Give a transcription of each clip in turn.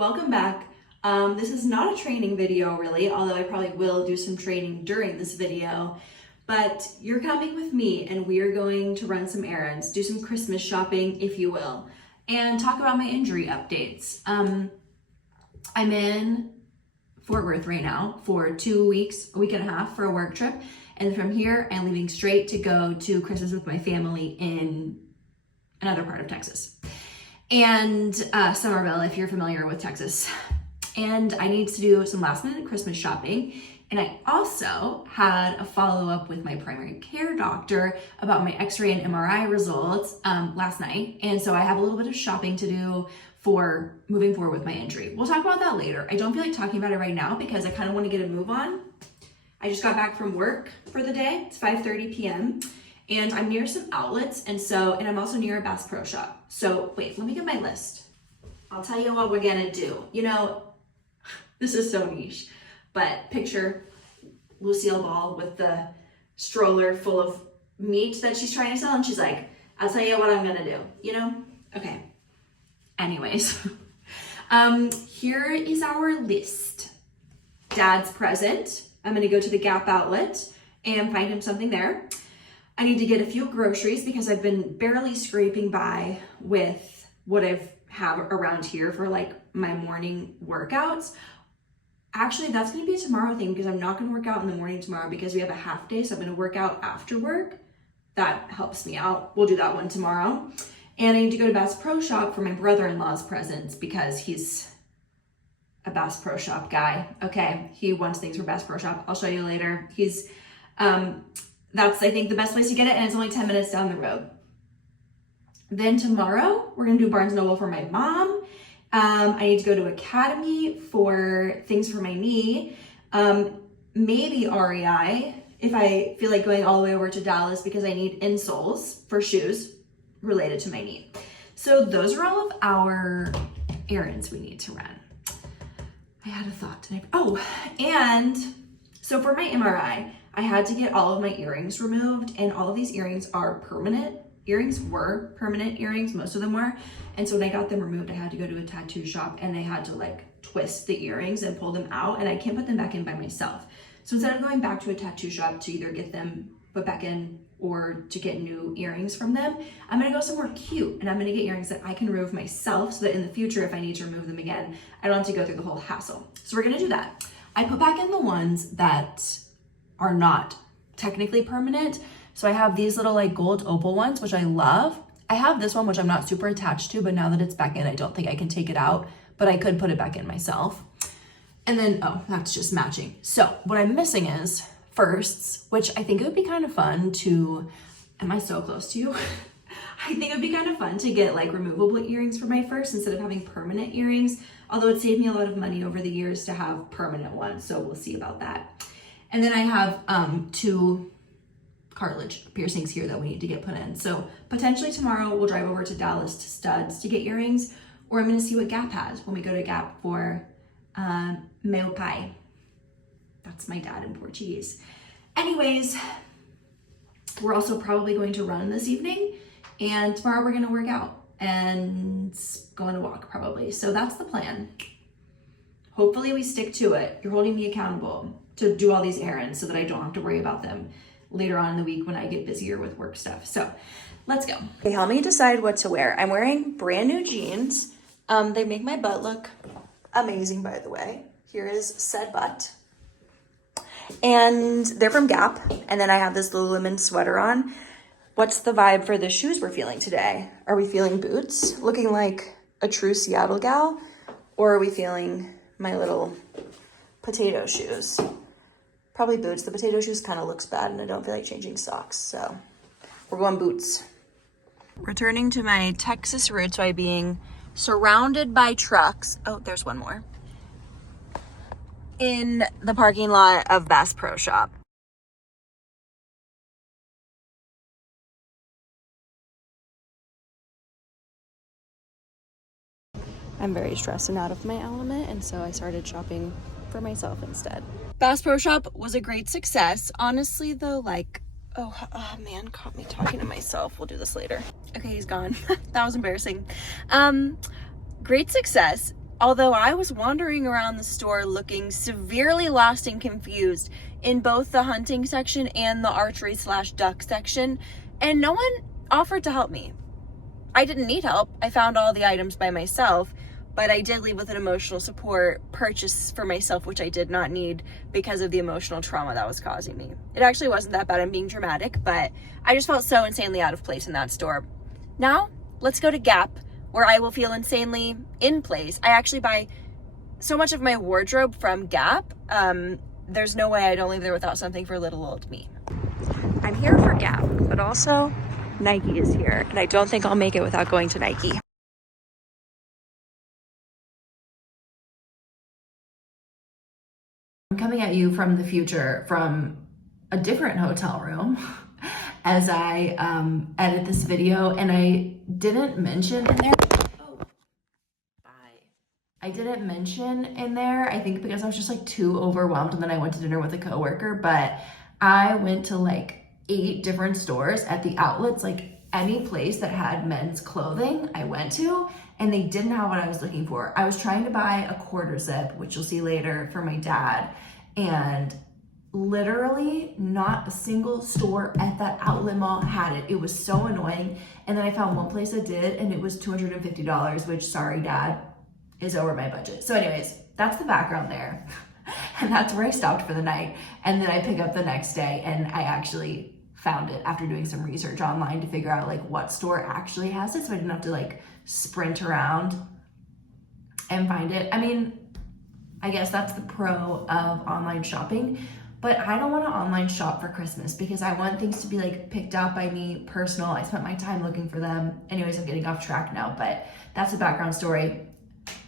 Welcome back. This is not a training video really, although I probably will do some training during this video, but you're coming with me and we are going to run some errands, do some Christmas shopping, if you will, and talk about my injury updates. I'm in Fort Worth right now for 2 weeks, a week and a half for a work trip. And from here, I'm leaving straight to go to Christmas with my family in another part of Texas. And Somerville, if you're familiar with Texas. And I need to do some last minute Christmas shopping. And I also had a follow-up with my primary care doctor about my x-ray and MRI results last night. And so I have a little bit of shopping to do for moving forward with my injury. We'll talk about that later. I don't feel like talking about it right now because I kind of want to get a move on. I just got back from work for the day. It's 5:30 p.m. and I'm near some outlets, and I'm also near a Bass Pro Shop. So wait, let me get my list. I'll tell you what we're gonna do. You know, this is so niche, but picture Lucille Ball with the stroller full of meat that she's trying to sell, and she's like, I'll tell you what I'm gonna do, you know? Okay, anyways. Here is our list. Dad's present. I'm gonna go to the Gap outlet and find him something there. I need to get a few groceries because I've been barely scraping by with what I have around here for like my morning workouts. Actually, that's gonna be a tomorrow thing because I'm not gonna work out in the morning tomorrow because we have a half day, so I'm gonna work out after work. That helps me out. We'll do that one tomorrow. And I need to go to Bass Pro Shop for my brother-in-law's presents because he's a Bass Pro Shop guy. Okay, he wants things for Bass Pro Shop. I'll show you later. He's, that's, I think, the best place to get it, and it's only 10 minutes down the road. Then tomorrow, we're gonna do Barnes & Noble for my mom. I need to go to Academy for things for my knee. Maybe REI, if I feel like going all the way over to Dallas because I need insoles for shoes related to my knee. So those are all of our errands we need to run. I had a thought tonight. Oh, and so for my MRI, I had to get all of my earrings removed, and all of these earrings are permanent. Earrings were permanent earrings, most of them were. And so when I got them removed, I had to go to a tattoo shop and they had to like twist the earrings and pull them out, and I can't put them back in by myself. So instead of going back to a tattoo shop to either get them put back in or to get new earrings from them, I'm gonna go somewhere cute and I'm gonna get earrings that I can remove myself so that in the future, if I need to remove them again, I don't have to go through the whole hassle. So we're gonna do that. I put back in the ones that are not technically permanent. So I have these little like gold opal ones, which I love. I have this one, which I'm not super attached to, but now that it's back in, I don't think I can take it out, but I could put it back in myself. And then, oh, that's just matching. So what I'm missing is firsts, which I think it would be kind of fun to, am I so close to you? I think it would be kind of fun to get like removable earrings for my first instead of having permanent earrings, although it saved me a lot of money over the years to have permanent ones. So we'll see about that. And then I have 2 cartilage piercings here that we need to get put in. So potentially tomorrow we'll drive over to Dallas to Studs to get earrings, or I'm gonna see what Gap has when we go to Gap for meu pai. That's my dad in Portuguese. Anyways, we're also probably going to run this evening, and tomorrow we're gonna work out and go on a walk probably. So that's the plan. Hopefully we stick to it. You're holding me accountable to do all these errands so that I don't have to worry about them later on in the week when I get busier with work stuff. So let's go. Okay, help me decide what to wear. I'm wearing brand new jeans. They make my butt look amazing, by the way. Here is said butt. And they're from Gap. And then I have this Lululemon sweater on. What's the vibe for the shoes we're feeling today? Are we feeling boots, looking like a true Seattle gal? Or are we feeling my little potato shoes? Probably boots. The potato shoes kind of looks bad and I don't feel like changing socks. So we're going boots. Returning to my Texas roots by being surrounded by trucks. Oh, there's one more. In the parking lot of Bass Pro Shop. I'm very stressed and out of my element, and so I started shopping for myself instead. Bass Pro Shop was a great success. Honestly though, like, oh man, caught me talking to myself. We'll do this later. Okay, he's gone. That was embarrassing. Great success. although I was wandering around the store looking severely lost and confused in both the hunting section and the archery / duck section, and no one offered to help me. I didn't need help. I found all the items by myself, but I did leave with an emotional support purchase for myself, which I did not need because of the emotional trauma that was causing me. It actually wasn't that bad. I'm being dramatic, but I just felt so insanely out of place in that store. Now, let's go to Gap, where I will feel insanely in place. I actually buy so much of my wardrobe from Gap. There's no way I don't leave there without something for little old me. I'm here for Gap, but also Nike is here, and I don't think I'll make it without going to Nike. I'm coming at you from the future, from a different hotel room as I edit this video, and I didn't mention in there, I didn't mention in there, I think because I was just like too overwhelmed, and then I went to dinner with a coworker, but I went to like 8 different stores at the outlets, like any place that had men's clothing I went to, and they didn't have what I was looking for. I was trying to buy a quarter zip, which you'll see later, for my dad, and literally not a single store at that outlet mall had it. It was so annoying. And then I found one place that did, and it was $250, which, sorry dad, is over my budget. So anyways, that's the background there. And that's where I stopped for the night. And then I pick up the next day, and I actually found it after doing some research online to figure out like what store actually has it, so I didn't have to like sprint around and find it. I mean, I guess that's the pro of online shopping, but I don't want to online shop for Christmas because I want things to be like picked out by me, personal. I spent my time looking for them. Anyways, I'm getting off track now, but that's the background story.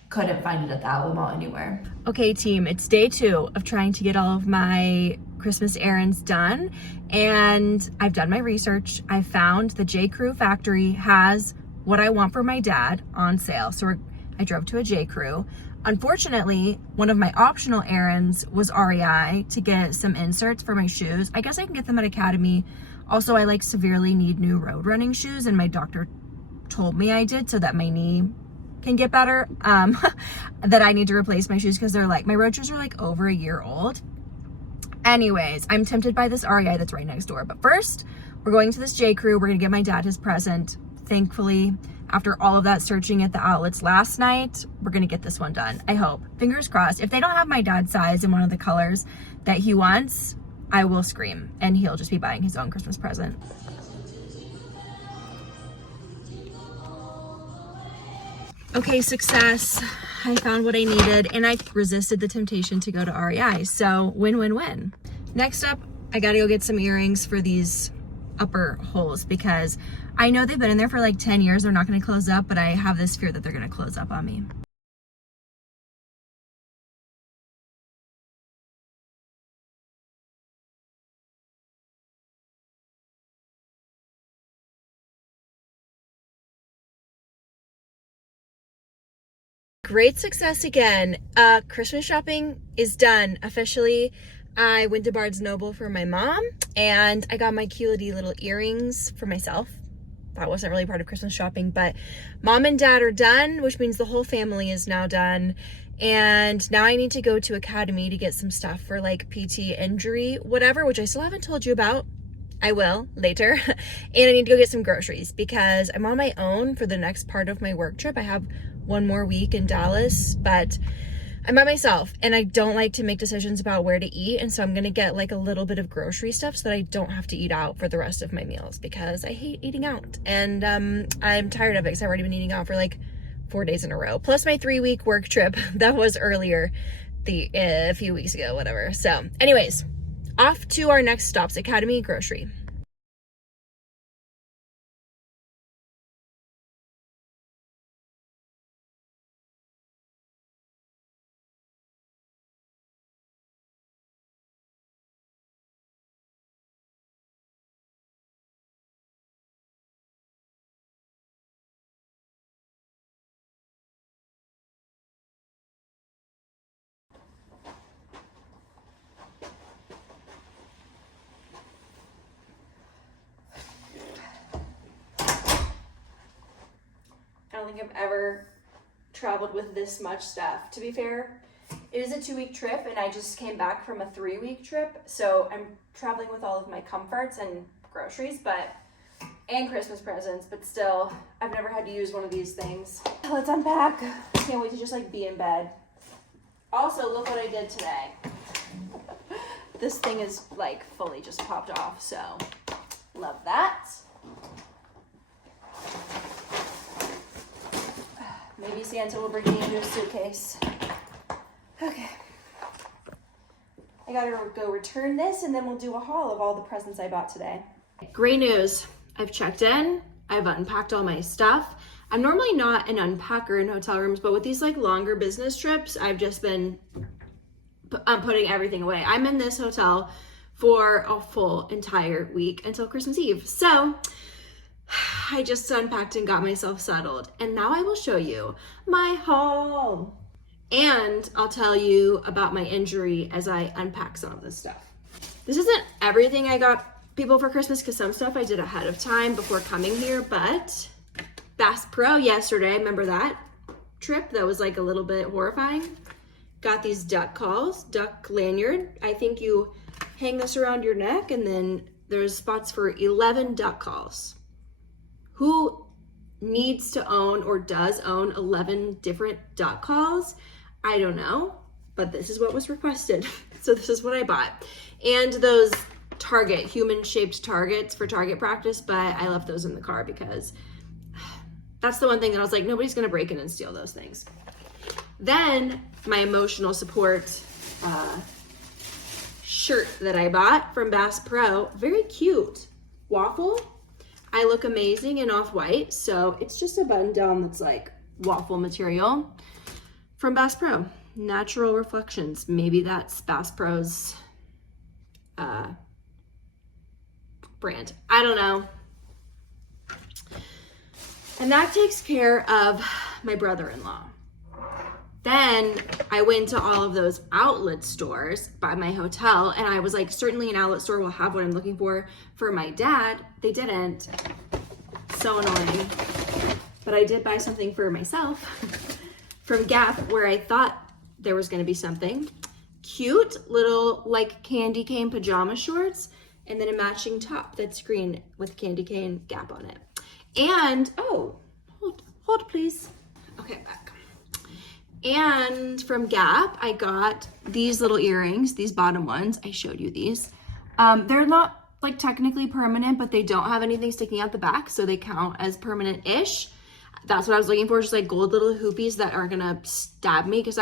Couldn't find it at the outlet mall anywhere. Okay, team, it's day 2 of trying to get all of my Christmas errands done, and I've done my research. I found the J. Crew factory has what I want for my dad on sale. So I drove to a J. Crew. Unfortunately, one of my optional errands was REI to get some inserts for my shoes. I guess I can get them at Academy. Also, I like severely need new road running shoes, and my doctor told me I did so that my knee can get better, that I need to replace my shoes because they're like, my road shoes are like over a year old. Anyways, I'm tempted by this REI that's right next door. But first, we're going to this J. Crew. We're gonna get my dad his present. Thankfully, after all of that searching at the outlets last night, we're gonna get this one done. I hope. Fingers crossed. If they don't have my dad's size in one of the colors that he wants, I will scream, and he'll just be buying his own Christmas present. Okay, success. I found what I needed, and I resisted the temptation to go to REI, so win-win-win. Next up, I gotta go get some earrings for these upper holes because I know they've been in there for like 10 years. They're not gonna close up, but I have this fear that they're gonna close up on me. Great success again. Christmas shopping is done officially. I went to Barnes Noble for my mom, and I got my cutey little earrings for myself. That wasn't really part of Christmas shopping, but mom and dad are done, which means the whole family is now done. And now I need to go to Academy to get some stuff for like PT injury, whatever, which I still haven't told you about. I will later. And I need to go get some groceries because I'm on my own for the next part of my work trip. I have one more week in Dallas, but I'm by myself and I don't like to make decisions about where to eat. And so I'm going to get like a little bit of grocery stuff so that I don't have to eat out for the rest of my meals because I hate eating out. And I'm tired of it because I've already been eating out for like 4 days in a row. Plus my 3-week work trip that was earlier a few weeks ago, whatever. So anyways, off to our next stops, Academy Grocery. I don't think I've ever traveled with this much stuff. To be fair, it is a 2-week trip and I just came back from a 3-week trip. So I'm traveling with all of my comforts and groceries, and Christmas presents, but still, I've never had to use one of these things. Let's unpack. Can't wait to just like be in bed. Also, look what I did today. This thing is like fully just popped off, so love that. Maybe Santa will bring me a new suitcase. Okay. I gotta go return this and then we'll do a haul of all the presents I bought today. Great news. I've checked in. I've unpacked all my stuff. I'm normally not an unpacker in hotel rooms, but with these like longer business trips, I've just been putting everything away. I'm in this hotel for a full entire week until Christmas Eve. So I just unpacked and got myself settled. And now I will show you my haul. And I'll tell you about my injury as I unpack some of this stuff. This isn't everything I got people for Christmas because some stuff I did ahead of time before coming here, but Bass Pro yesterday, remember that trip? That was like a little bit horrifying. Got these duck calls, duck lanyard. I think you hang this around your neck and then there's spots for 11 duck calls. Who needs to own or does own 11 different duck calls? I don't know, but this is what was requested. So this is what I bought. And those Target, human-shaped targets for target practice, but I left those in the car because that's the one thing that I was like, nobody's gonna break in and steal those things. Then my emotional support shirt that I bought from Bass Pro, very cute. Waffle. I look amazing in off-white, so it's just a button down that's like waffle material from Bass Pro. Natural reflections. Maybe that's Bass Pro's brand. I don't know. And that takes care of my brother-in-law. Then I went to all of those outlet stores by my hotel and I was like, certainly an outlet store will have what I'm looking for my dad. They didn't. So annoying. But I did buy something for myself from Gap where I thought there was gonna be something. Cute little like candy cane pajama shorts and then a matching top that's green with candy cane Gap on it. And, oh, hold please. Okay, back. And from Gap, I got these little earrings, these bottom ones. I showed you these. They're not like technically permanent, but they don't have anything sticking out the back, so they count as permanent-ish. That's what I was looking for, just like gold little hoopies that aren't gonna stab me, because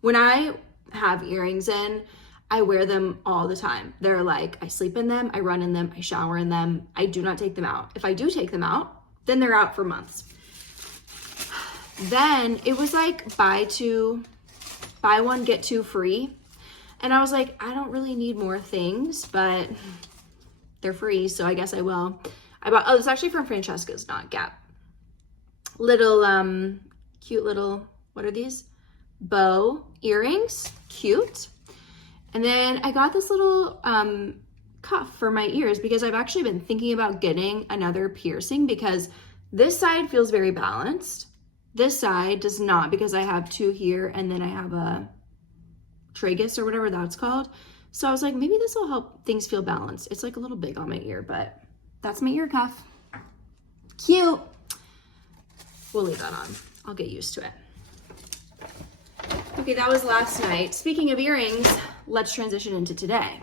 when I have earrings in, I wear them all the time. They're like, I sleep in them, I run in them, I shower in them. I do not take them out. If I do take them out, then they're out for months. Then it was like buy one, get two free. And I was like, I don't really need more things, but they're free, so I guess I will. I bought, oh, it's actually from Francesca's, not Gap. Little, cute little, what are these? Bow earrings, cute. And then I got this little cuff for my ears because I've actually been thinking about getting another piercing because this side feels very balanced. This side does not because I have two here and then I have a tragus or whatever that's called. So I was like, maybe this will help things feel balanced. It's like a little big on my ear, but that's my ear cuff. Cute. We'll leave that on. I'll get used to it. Okay, that was last night. Speaking of earrings, let's transition into today.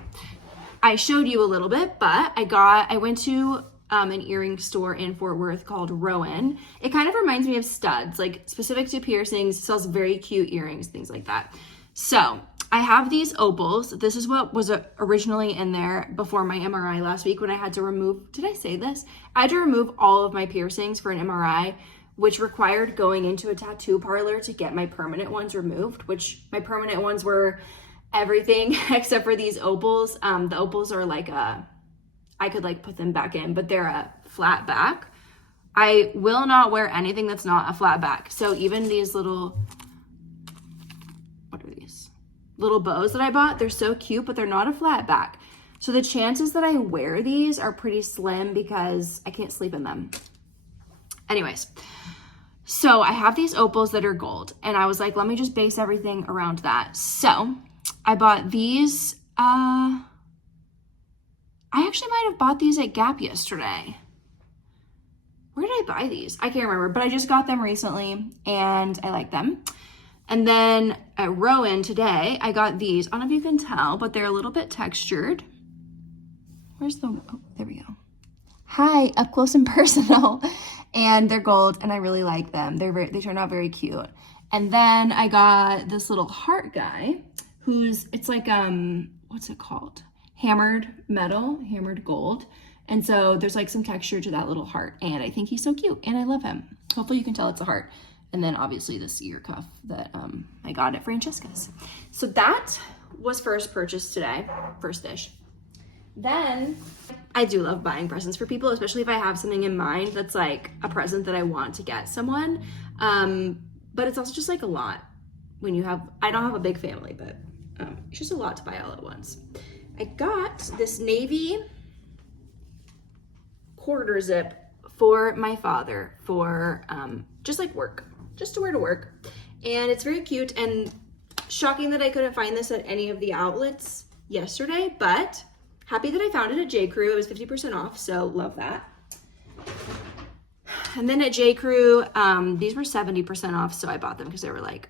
I showed you a little bit, but I went to an earring store in Fort Worth called Rowan. It kind of reminds me of Studs, like specific to piercings, sells very cute earrings, things like that. So I have these opals. This is what was originally in there before my MRI last week when I had to remove, did I say this? I had to remove all of my piercings for an MRI, which required going into a tattoo parlor to get my permanent ones removed, which my permanent ones were everything except for these opals. The opals are like I could like put them back in, but they're a flat back. I will not wear anything that's not a flat back. So even these little, what are these? Little bows that I bought, they're so cute, but they're not a flat back. So the chances that I wear these are pretty slim because I can't sleep in them. Anyways, So I have these opals that are gold, and I was like, let me just base everything around that. So I bought these. I actually might have bought these at Gap yesterday. Where did I buy these? I can't remember, but I just got them recently and I like them. And then at Rowan today, I got these. I don't know if you can tell, but they're a little bit textured. Where's the, oh, there we go. Hi, up close and personal. And they're gold and I really like them. They turn out very cute. And then I got this little heart guy it's like, what's it called? Hammered metal, hammered gold. And so there's like some texture to that little heart and I think he's so cute and I love him. Hopefully you can tell it's a heart. And then obviously this ear cuff that I got at Francesca's. So that was first purchase today, first dish. Then I do love buying presents for people, especially if I have something in mind that's like a present that I want to get someone. But it's also just like a lot when you have, I don't have a big family, but it's just a lot to buy all at once. I got this navy quarter zip for my father for just like work, just to wear to work. And it's very cute and shocking that I couldn't find this at any of the outlets yesterday, but happy that I found it at J. Crew. It was 50% off, so love that. And then at J. Crew, these were 70% off, so I bought them because they were like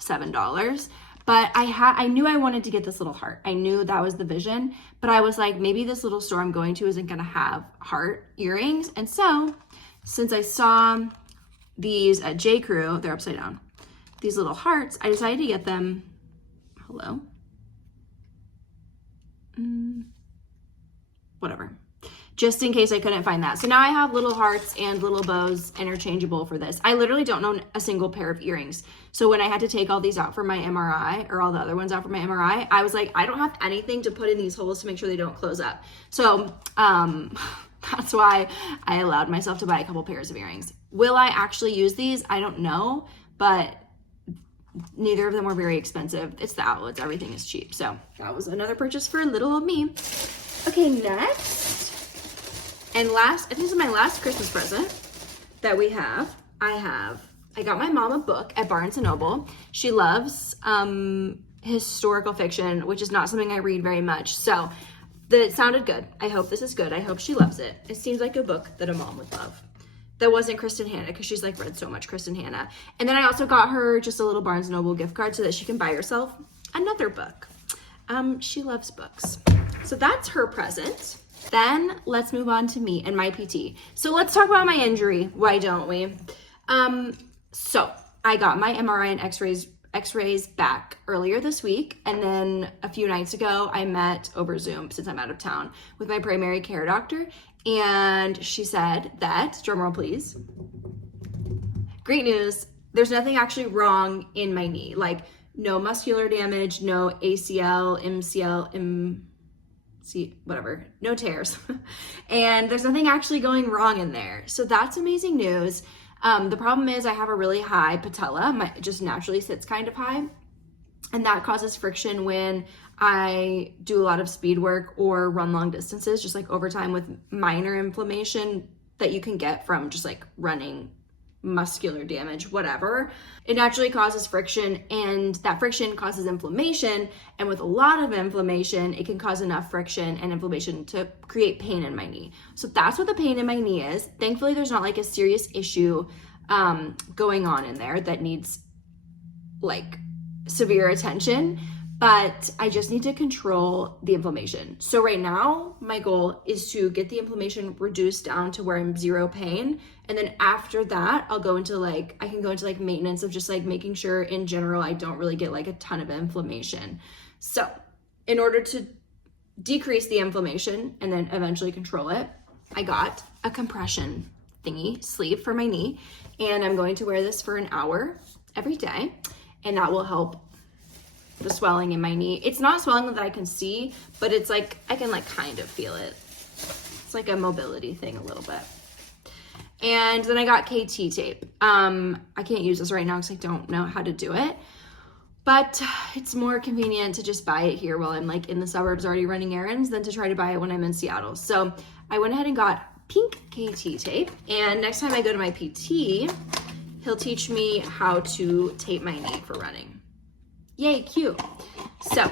$7. But I knew I wanted to get this little heart. I knew that was the vision, but I was like, maybe this little store I'm going to isn't gonna have heart earrings. And so, since I saw these at J. Crew, they're upside down, these little hearts, I decided to get them, hello? Whatever. Just in case I couldn't find that. So now I have little hearts and little bows interchangeable for this. I literally don't own a single pair of earrings. So when I had to take all these out for my MRI, or all the other ones out for my MRI, I was like, I don't have anything to put in these holes to make sure they don't close up. So that's why I allowed myself to buy a couple pairs of earrings. Will I actually use these? I don't know, but neither of them were very expensive. It's the outlets, everything is cheap. So that was another purchase for little old me. Okay, next. And last, I think this is my last Christmas present that we have. I got my mom a book at Barnes & Noble. She loves historical fiction, which is not something I read very much. So it sounded good. I hope this is good. I hope she loves it. It seems like a book that a mom would love. That wasn't Kristen Hanna, because she's like read so much Kristen Hanna. And then I also got her just a little Barnes & Noble gift card so that she can buy herself another book. She loves books. So that's her present. Then let's move on to me and my PT. So let's talk about my injury. Why don't we? So I got my MRI and X-rays back earlier this week. And then a few nights ago, I met over Zoom, since I'm out of town, with my primary care doctor. And she said that, drumroll please, great news, there's nothing actually wrong in my knee. Like no muscular damage, no ACL, MCL, whatever, no tears. And there's nothing actually going wrong in there. So that's amazing news. The problem is I have a really high patella. It just naturally sits kind of high. And that causes friction when I do a lot of speed work or run long distances, just like over time with minor inflammation that you can get from just like running, muscular damage, whatever. It naturally causes friction, and that friction causes inflammation. And with a lot of inflammation, it can cause enough friction and inflammation to create pain in my knee. So that's what the pain in my knee is. Thankfully, there's not like a serious issue going on in there that needs like severe attention, but I just need to control the inflammation. So right now, my goal is to get the inflammation reduced down to where I'm zero pain. And then after that, I can go into like maintenance of just like making sure in general, I don't really get like a ton of inflammation. So in order to decrease the inflammation and then eventually control it, I got a compression sleeve for my knee. And I'm going to wear this for an hour every day. And that will help the swelling in my knee. It's not swelling that I can see, but it's like, I can like kind of feel it. It's like a mobility thing a little bit. And then I got KT tape. I can't use this right now because I don't know how to do it, but it's more convenient to just buy it here while I'm like in the suburbs already running errands than to try to buy it when I'm in Seattle. So I went ahead and got pink KT tape. And next time I go to my PT, he'll teach me how to tape my knee for running. Yay, cute. So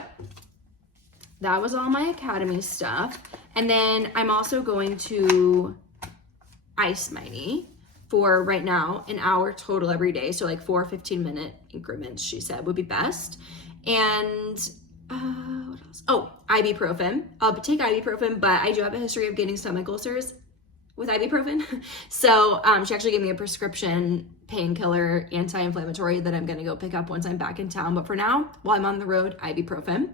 that was all my academy stuff. And then I'm also going to ice my knee for right now, an hour total every day. So like 4 15-minute increments, she said would be best. And what else? Oh, ibuprofen. I'll take ibuprofen, but I do have a history of getting stomach ulcers with ibuprofen. So she actually gave me a prescription painkiller, anti-inflammatory that I'm gonna go pick up once I'm back in town. But for now, while I'm on the road, ibuprofen.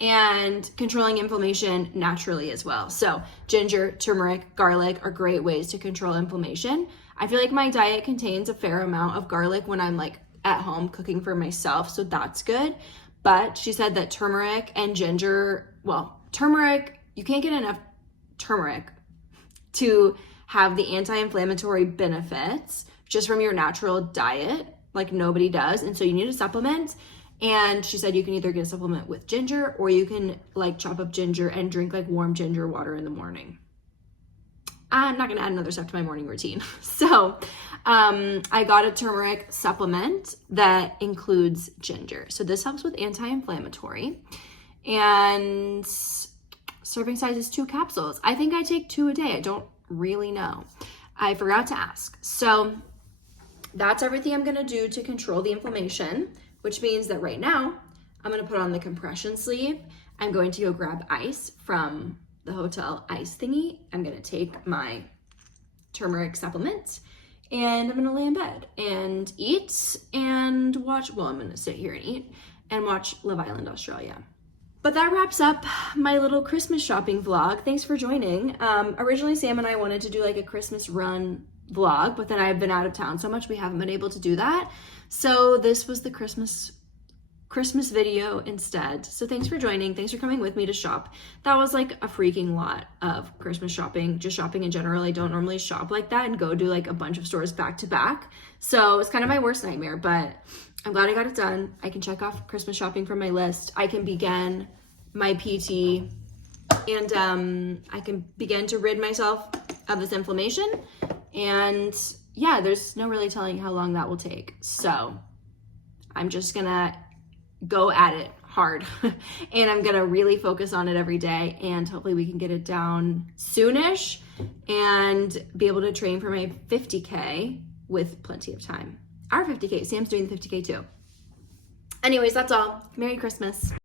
And controlling inflammation naturally as well. So ginger, turmeric, garlic are great ways to control inflammation. I feel like my diet contains a fair amount of garlic when I'm like at home cooking for myself, so that's good. But she said that turmeric and ginger, well, turmeric, you can't get enough turmeric to have the anti-inflammatory benefits just from your natural diet, like nobody does. And so you need a supplement. And she said you can either get a supplement with ginger, or you can like chop up ginger and drink like warm ginger water in the morning. I'm not gonna add another step to my morning routine. So I got a turmeric supplement that includes ginger. So this helps with anti-inflammatory, and serving size is 2 capsules. I think I take 2 a day. I don't really know. I forgot to ask. So that's everything I'm gonna do to control the inflammation, which means that right now I'm gonna put on the compression sleeve. I'm going to go grab ice from the hotel ice thingy. I'm gonna take my turmeric supplement, and I'm gonna lay in bed and eat and watch, well, I'm gonna sit here and eat and watch Love Island Australia. But that wraps up my little Christmas shopping vlog. Thanks for joining. Originally Sam and I wanted to do like a Christmas run vlog, but then I've been out of town so much we haven't been able to do that. So this was the Christmas video instead. So thanks for joining. Thanks for coming with me to shop. That was like a freaking lot of Christmas shopping, just shopping in general. I don't normally shop like that and go do like a bunch of stores back to back. So it's kind of my worst nightmare, but I'm glad I got it done. I can check off Christmas shopping from my list. I can begin my PT, and I can begin to rid myself of this inflammation. And yeah, there's no really telling how long that will take. So I'm just gonna go at it hard and I'm gonna really focus on it every day, and hopefully we can get it down soonish and be able to train for my 50K with plenty of time. Our 50K, Sam's doing the 50K too. Anyways, that's all. Merry Christmas.